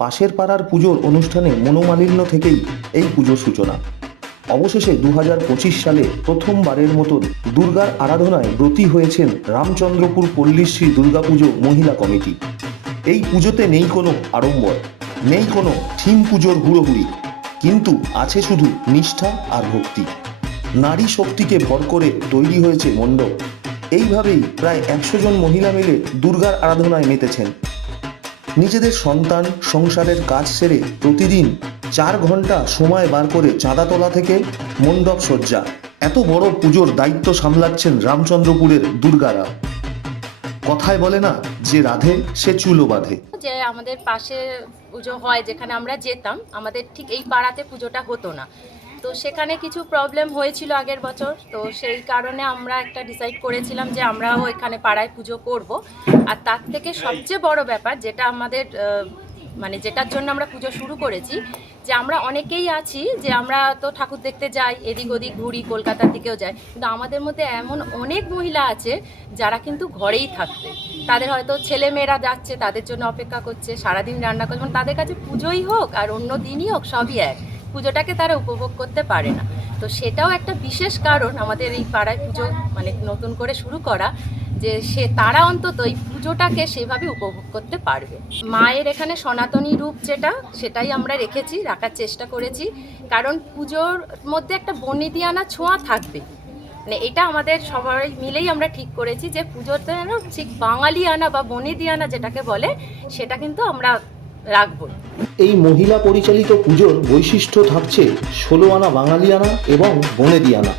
পাশের পাড়ার পুজোর অনুষ্ঠানে মনোমালিন্য থেকেই এই পুজোর সূচনা। অবশেষে 2025 সালে প্রথমবারের মতন দুর্গার আরাধনায় ব্রতী হয়েছেন রামচন্দ্রপুর পল্লীশ্রী দুর্গাপুজো মহিলা কমিটি। এই পুজোতে নেই কোনো আড়ম্বর, নেই কোনো থিম পুজোর হুড়োহুড়ি, কিন্তু আছে শুধু নিষ্ঠা আর ভক্তি। নারী শক্তিকে ভর করে তৈরি হয়েছে মণ্ডপ। এইভাবেই প্রায় 100 জন মহিলা মিলে দুর্গার আরাধনায় মেতেছেন। নিজেদের সন্তান সংসারের কাজ সেরে প্রতিদিন 4 ঘন্টা সময় বার করে চাঁদা তোলা থেকে মণ্ডপ সজ্জা, এত বড় পুজোর দায়িত্ব সামলাচ্ছেন রামচন্দ্রপুরের দুর্গারা। কথায় বলে না, যে রাধে সে চুলো বাঁধে। যে আমাদের পাশে পুজো হয়, যেখানে আমরা যেতাম, আমাদের ঠিক এই পাড়াতে পুজোটা হতো না। তো সেখানে কিছু প্রবলেম হয়েছিল আগের বছর, তো সেই কারণে আমরা একটা ডিসাইড করেছিলাম যে আমরাও এখানে পাড়ায় পুজো করব। আর তার থেকে সবচেয়ে বড় ব্যাপার যেটা আমাদের মানে যেটার জন্য আমরা পুজো শুরু করেছি, যে আমরা অনেকেই আছি যে আমরা তো ঠাকুর দেখতে যাই, এদিক ওদিক ঘুরি, কলকাতার দিকেও যাই, কিন্তু আমাদের মধ্যে এমন অনেক মহিলা আছে যারা কিন্তু ঘরেই থাকবে। তাদের হয়তো ছেলে মেয়েরা যাচ্ছে, তাদের জন্য অপেক্ষা করছে, সারাদিন রান্না করছে, মানে তাদের কাছে পুজোই হোক আর অন্য দিনই হোক সবই এক, পুজোটাকে তারা উপভোগ করতে পারে না। তো সেটাও একটা বিশেষ কারণ আমাদের এই পাড়ায় পুজো মানে নতুন করে শুরু করা, যে তারা অন্তত এই পুজোটাকে সেভাবে উপভোগ করতে পারবে। মায়ের এখানে সনাতনী রূপ যেটা, সেটাই আমরা রাখার চেষ্টা করেছি, কারণ পুজোর মধ্যে একটা বনেদিয়ানা ছোঁয়া থাকবে। মানে এটা আমাদের সবাই মিলেই আমরা ঠিক করেছি যে পুজোতে ঠিক বাঙালিয়ানা বা বনেদিয়ানা যেটাকে বলে, সেটা কিন্তু আমরা রাখবো। এই মহিলা পরিচালিত পুজোর বৈশিষ্ট্য থাকছে 16 আনা বাঙালিয়ানা এবং বনেদিয়ানা।